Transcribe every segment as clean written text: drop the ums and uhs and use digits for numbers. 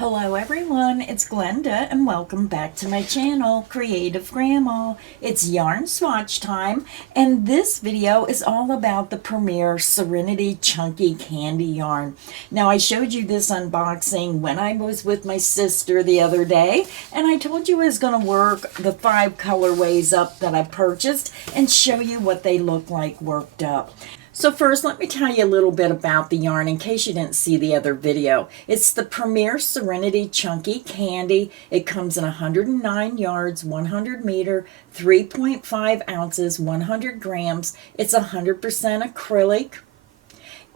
Hello everyone, it's Glenda and welcome back to my channel, Creative Grandma. It's yarn swatch time, and this video is all about the Premier Serenity Chunky Candy Yarn. Now I showed you this unboxing when I was with my sister the other day, and I told you I was going to work the 5 colorways up that I purchased and show you what they look like worked up. So first, let me tell you a little bit about the yarn in case you didn't see the other video. It's the Premier Serenity Chunky Candy. It comes in 109 yards, 100 meter, 3.5 ounces, 100 grams. It's 100% acrylic.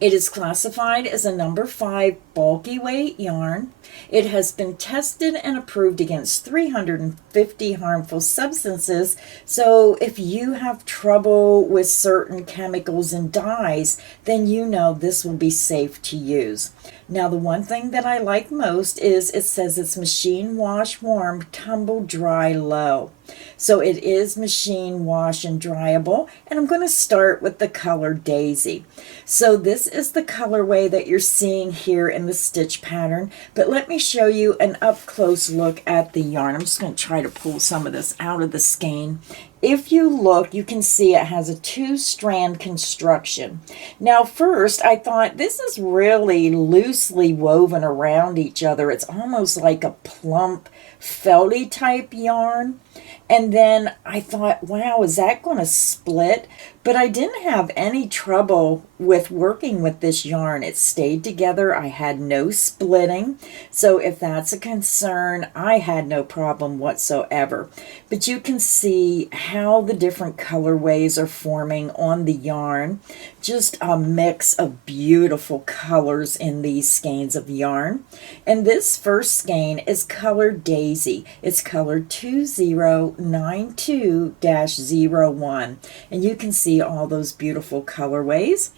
It is classified as a number 5 bulky weight yarn. It has been tested and approved against 350 harmful substances. So if you have trouble with certain chemicals and dyes, then you know this will be safe to use. Now the one thing that I like most is it says it's machine wash warm, tumble dry low. So it is machine wash and dryable, and I'm going to start with the color Daisy. So this is the colorway that you're seeing here in the stitch pattern, but let me show you an up close look at the yarn. I'm just going to try to pull some of this out of the skein. If you look, you can see it has a 2-strand construction. Now first, I thought this is really loosely woven around each other. It's almost like a plump, felty type yarn. And then I thought, wow, is that going to split? But I didn't have any trouble with working with this yarn. It stayed together. I had no splitting. So if that's a concern, I had no problem whatsoever. But you can see how the different colorways are forming on the yarn. Just a mix of beautiful colors in these skeins of yarn. And this first skein is colored Daisy. It's colored 2092-01. And you can see all those beautiful colorways.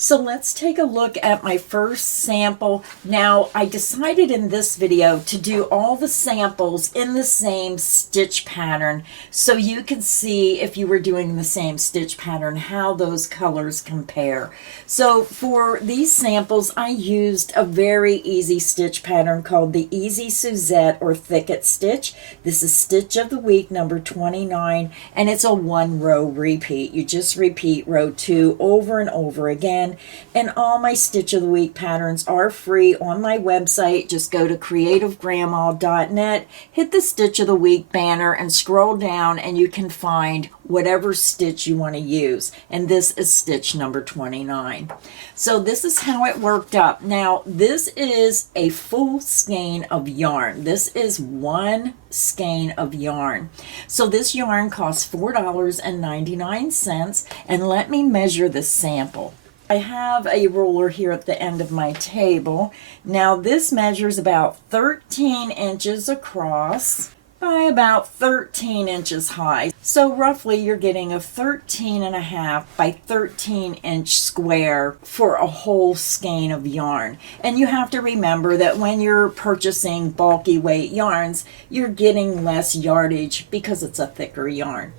So let's take a look at my first sample. Now, I decided in this video to do all the samples in the same stitch pattern so you can see, if you were doing the same stitch pattern, how those colors compare. So for these samples, I used a very easy stitch pattern called the Easy Suzette or Thicket Stitch. This is Stitch of the Week number 29, and it's a 1-row repeat. You just repeat row 2 over and over again. And all my Stitch of the Week patterns are free on my website. Just go to creativegrandma.net, hit the Stitch of the Week banner, and scroll down, and you can find whatever stitch you want to use. And this is stitch number 29. So this is how it worked up. Now, this is a full skein of yarn. This is one skein of yarn. So this yarn costs $4.99. And let me measure the sample. I have a ruler here at the end of my table. Now this measures about 13 inches across by about 13 inches high. So roughly you're getting a 13.5 by 13 inch square for a whole skein of yarn. And you have to remember that when you're purchasing bulky weight yarns, you're getting less yardage because it's a thicker yarn.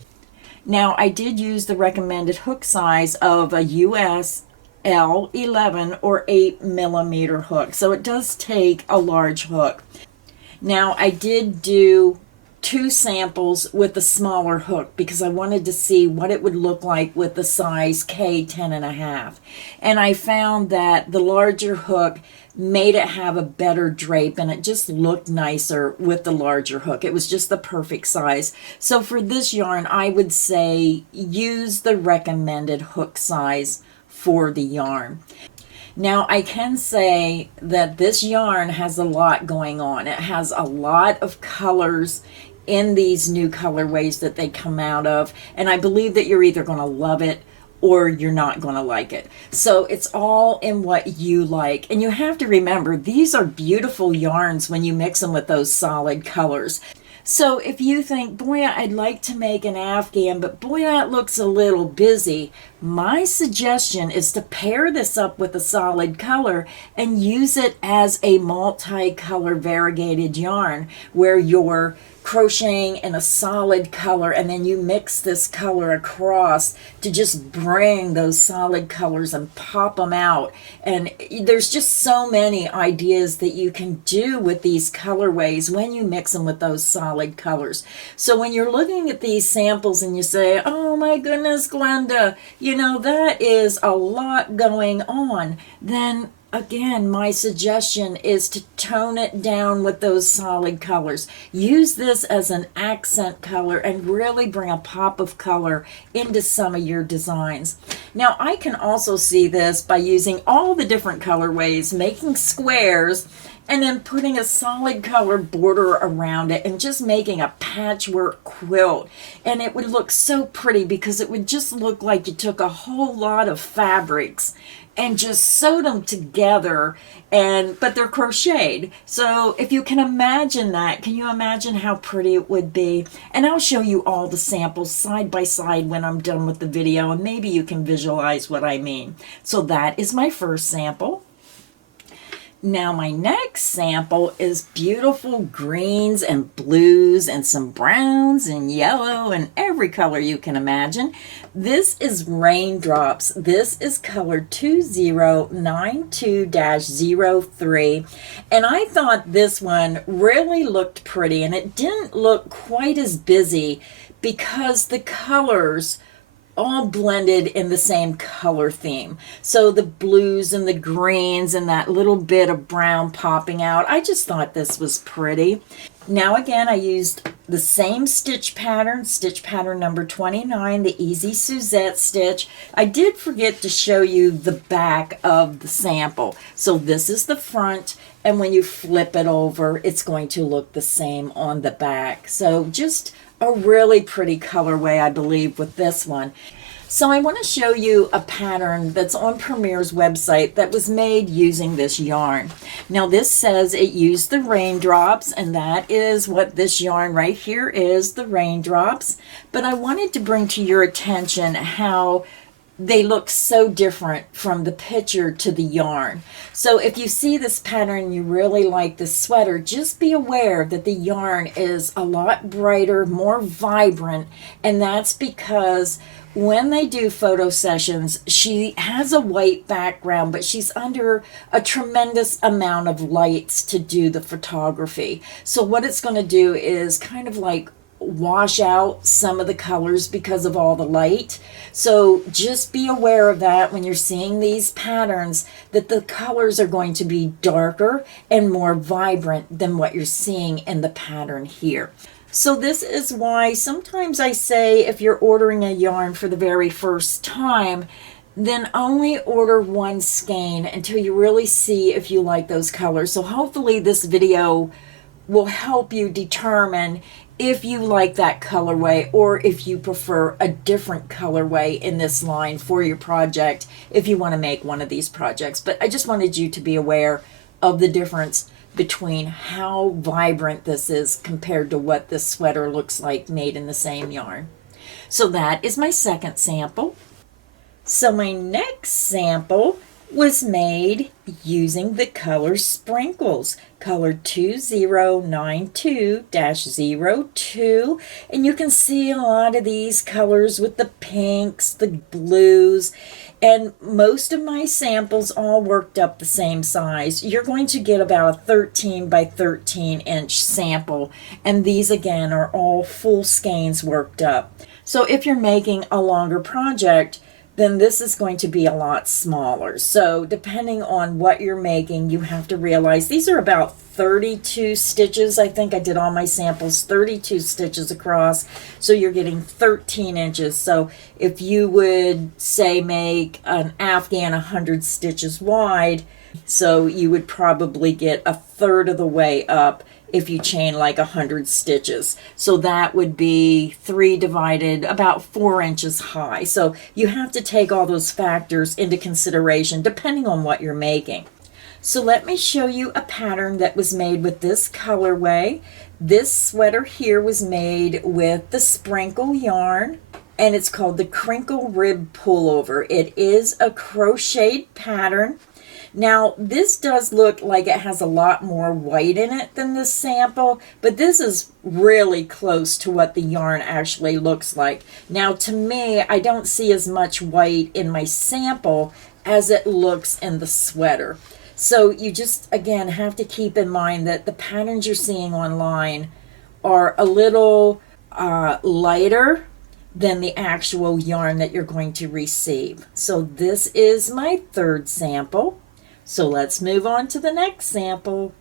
Now I did use the recommended hook size of a US L11 or 8 millimeter hook, so it does take a large hook. Now I did do 2 samples with the smaller hook because I wanted to see what it would look like with the size K 10.5, and I found that the larger hook made it have a better drape, and it just looked nicer with the larger hook. It was just the perfect size. So for this yarn, I would say use the recommended hook size for the yarn. Now I can say that this yarn has a lot going on. It has a lot of colors in these new colorways that they come out of, and I believe that you're either going to love it or you're not going to like it. So it's all in what you like. And you have to remember, these are beautiful yarns when you mix them with those solid colors. So if you think, boy, I'd like to make an Afghan, but boy, that looks a little busy, my suggestion is to pair this up with a solid color and use it as a multi-color variegated yarn where you're crocheting in a solid color, and then you mix this color across to just bring those solid colors and pop them out. And there's just so many ideas that you can do with these colorways when you mix them with those solid colors. So when you're looking at these samples and you say, oh my goodness, Glenda, you know, that is a lot going on, then again, my suggestion is to tone it down with those solid colors. Use this as an accent color and really bring a pop of color into some of your designs. Now, I can also see this by using all the different colorways, making squares, and then putting a solid color border around it and just making a patchwork quilt. And it would look so pretty because it would just look like you took a whole lot of fabrics and just sewed them together, but they're crocheted. So if you can imagine that, can you imagine how pretty it would be? And I'll show you all the samples side by side when I'm done with the video, and maybe you can visualize what I mean. So that is my first sample. Now my next sample is beautiful greens and blues and some browns and yellow and every color you can imagine. This is Raindrops. This is color 2092-03, and I thought this one really looked pretty, and it didn't look quite as busy because the colors all blended in the same color theme. So the blues and the greens and that little bit of brown popping out. I just thought this was pretty. Now again, I used the same stitch pattern number 29, the Easy Suzette stitch. I did forget to show you the back of the sample. So this is the front, and when you flip it over, it's going to look the same on the back. So just a really pretty colorway, I believe, with this one. So I want to show you a pattern that's on Premier's website that was made using this yarn. Now this says it used the Raindrops, and that is what this yarn right here is, the Raindrops. But I wanted to bring to your attention how they look so different from the picture to the yarn. So if you see this pattern and you really like this sweater, just be aware that the yarn is a lot brighter, more vibrant, and that's because when they do photo sessions, she has a white background, but she's under a tremendous amount of lights to do the photography. So what it's going to do is kind of like wash out some of the colors because of all the light. So just be aware of that when you're seeing these patterns, that the colors are going to be darker and more vibrant than what you're seeing in the pattern here. So this is why sometimes I say if you're ordering a yarn for the very first time, then only order one skein until you really see if you like those colors. So hopefully this video will help you determine if you like that colorway or if you prefer a different colorway in this line for your project if you want to make one of these projects. But I just wanted you to be aware of the difference between how vibrant this is compared to what this sweater looks like made in the same yarn. So that is my second sample. So my next sample was made using the color Sprinkles, color 2092-02, and you can see a lot of these colors with the pinks, the blues, and most of my samples all worked up the same size. You're going to get about a 13 by 13 inch sample, and these again are all full skeins worked up. So if you're making a longer project, then this is going to be a lot smaller. So depending on what you're making, you have to realize these are about 32 stitches. I think I did all my samples 32 stitches across. So you're getting 13 inches. So if you would say make an Afghan 100 stitches wide, so you would probably get a third of the way up if you chain like 100 stitches. So that would be 3 divided about 4 inches high. So you have to take all those factors into consideration depending on what you're making. So let me show you a pattern that was made with this colorway. This sweater here was made with the Sprinkle yarn, and it's called the Crinkle Rib Pullover. It is a crocheted pattern. Now, this does look like it has a lot more white in it than this sample, but this is really close to what the yarn actually looks like. Now, to me, I don't see as much white in my sample as it looks in the sweater. So you just, again, have to keep in mind that the patterns you're seeing online are a little lighter than the actual yarn that you're going to receive. So this is my third sample. So let's move on to the next sample.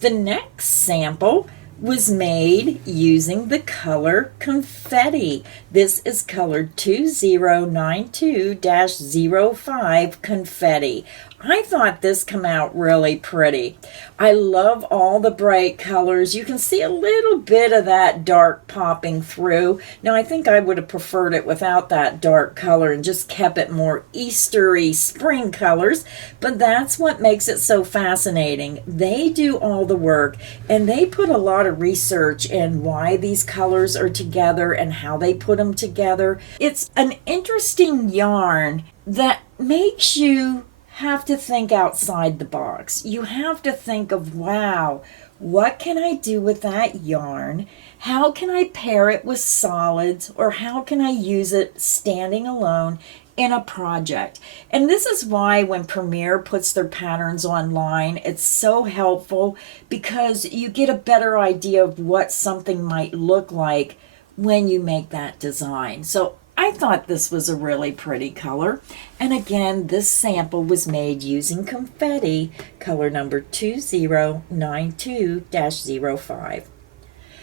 The next sample was made using the color Confetti. This is color 2092-05 Confetti. I thought this came out really pretty. I love all the bright colors. You can see a little bit of that dark popping through. Now, I think I would have preferred it without that dark color and just kept it more Eastery spring colors, but that's what makes it so fascinating. They do all the work, and they put a lot of research in why these colors are together and how they put them together. It's an interesting yarn that makes you have to think outside the box. You have to think of, wow, what can I do with that yarn? How can I pair it with solids, or how can I use it standing alone in a project? And this is why when Premier puts their patterns online, it's so helpful, because you get a better idea of what something might look like when you make that design. So I thought this was a really pretty color. And again, this sample was made using Confetti, color number 2092-05.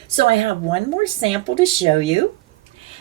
So I have one more sample to show you.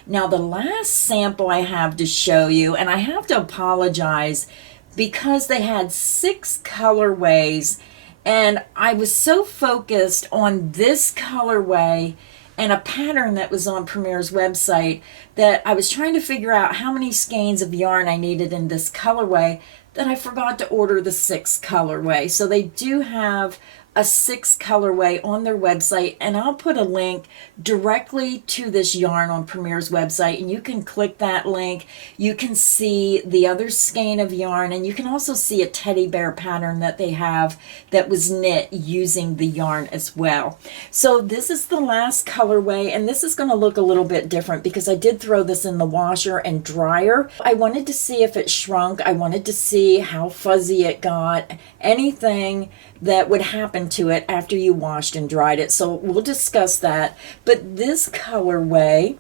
Now, the last sample I have to show you, and I have to apologize because they had 6 colorways, and I was so focused on this colorway and a pattern that was on Premier's website that I was trying to figure out how many skeins of yarn I needed in this colorway that I forgot to order the 6th colorway. So they do have a 6th colorway on their website, and I'll put a link directly to this yarn on Premier's website, and you can click that link. You can see the other skein of yarn, and you can also see a teddy bear pattern that they have that was knit using the yarn as well. So this is the last colorway, and this is going to look a little bit different because I did throw this in the washer and dryer. I wanted to see if it shrunk. I wanted to see how fuzzy it got, anything that would happen to it after you washed and dried it. So we'll discuss that. But this colorway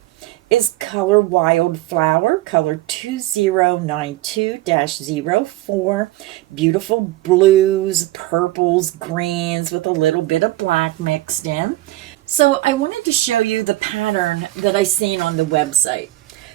is color Wildflower, color 2092-04. Beautiful blues, purples, greens with a little bit of black mixed in. So I wanted to show you the pattern that I seen on the website.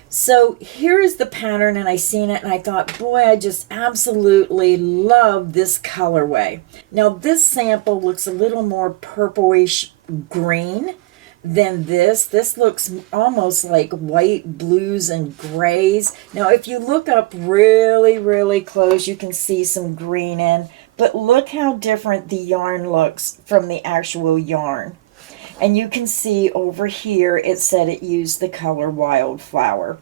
So here is the pattern, and I seen it and I thought, boy, I just absolutely love this colorway. Now this sample looks a little more purplish green than this. This looks almost like white, blues, and grays. Now if you look up really, really close, you can see some green in, but look how different the yarn looks from the actual yarn. And you can see over here it said it used the color Wildflower.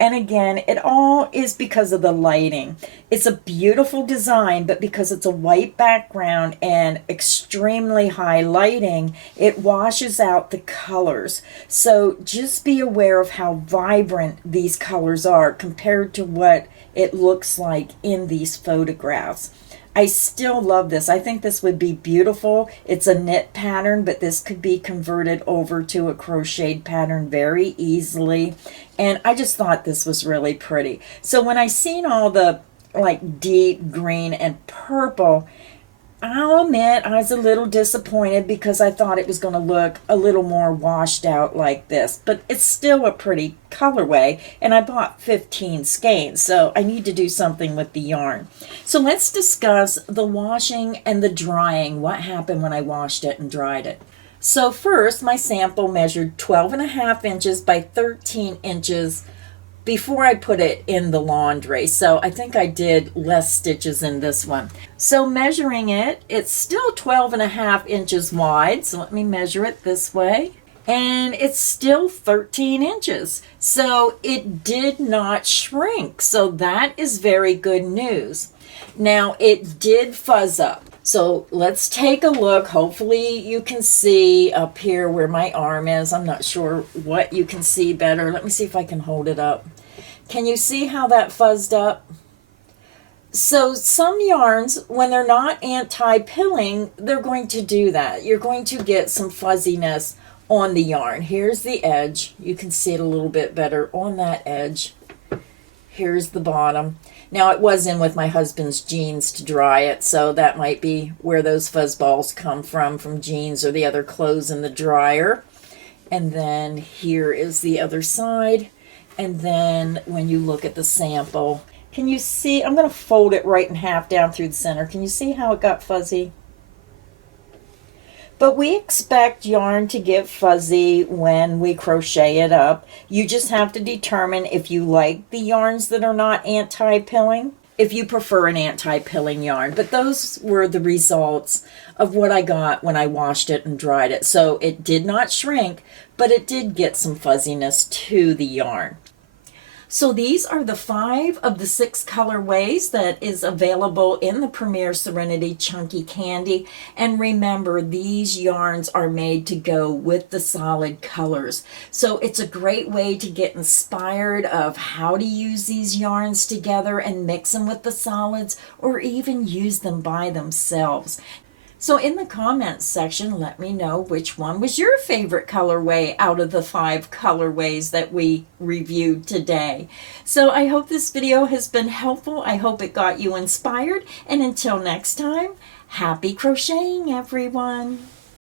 And again, it all is because of the lighting. It's a beautiful design, but because it's a white background and extremely high lighting, it washes out the colors. So just be aware of how vibrant these colors are compared to what it looks like in these photographs. I still love this. I think this would be beautiful. It's a knit pattern, but this could be converted over to a crocheted pattern very easily. And I just thought this was really pretty. So when I seen all the like deep green and purple, I'll admit I was a little disappointed because I thought it was going to look a little more washed out like this. But it's still a pretty colorway, and I bought 15 skeins, so I need to do something with the yarn. So let's discuss the washing and the drying, what happened when I washed it and dried it. So first, my sample measured 12.5 inches by 13 inches before I put it in the laundry. So I think I did less stitches in this one. So measuring it, it's still 12.5 inches wide. So let me measure it this way. And it's still 13 inches. So it did not shrink. So that is very good news. Now, it did fuzz up. So let's take a look. Hopefully you can see up here where my arm is. I'm not sure what you can see better. Let me see if I can hold it up. Can you see how that fuzzed up? So some yarns, when they're not anti-pilling, they're going to do that. You're going to get some fuzziness on the yarn. Here's the edge. You can see it a little bit better on that edge. Here's the bottom. Now, it was in with my husband's jeans to dry it, so that might be where those fuzz balls come from jeans or the other clothes in the dryer. And then here is the other side. And then when you look at the sample, can you see? I'm going to fold it right in half down through the center. Can you see how it got fuzzy? But we expect yarn to get fuzzy when we crochet it up. You just have to determine if you like the yarns that are not anti-pilling, if you prefer an anti-pilling yarn. But those were the results of what I got when I washed it and dried it. So it did not shrink, but it did get some fuzziness to the yarn. So these are the 5 of the 6 colorways that is available in the Premier Serenity Chunky Candy. And remember, these yarns are made to go with the solid colors. So it's a great way to get inspired of how to use these yarns together and mix them with the solids, or even use them by themselves. So in the comments section, let me know which one was your favorite colorway out of the 5 colorways that we reviewed today. So I hope this video has been helpful. I hope it got you inspired. And until next time, happy crocheting, everyone.